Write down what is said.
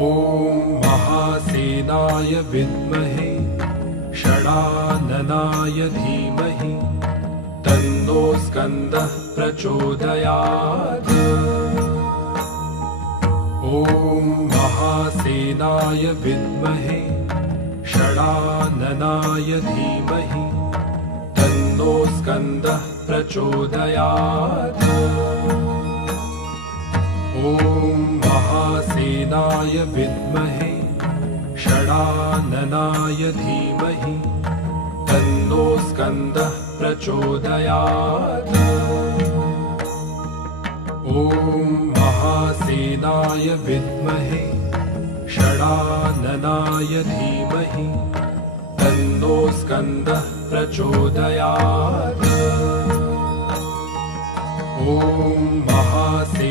ॐ महासेनाय विद्महे षडाननाय धीमहि तन्नो स्कन्दः प्रचोदयात्। ॐ महासेनाय विद्महे षडाननाय धीमहि तन्नो स्कन्दः प्रचोदयात्। ॐ महासेनाय विद्महे षडाननाय धीमहि तन्नो स्कन्दः प्रचोदयात्। ॐ महासेनाय विद्महे षडाननाय धीमहि तन्नो स्कन्दः प्रचोदयात्। ॐ महासेनाय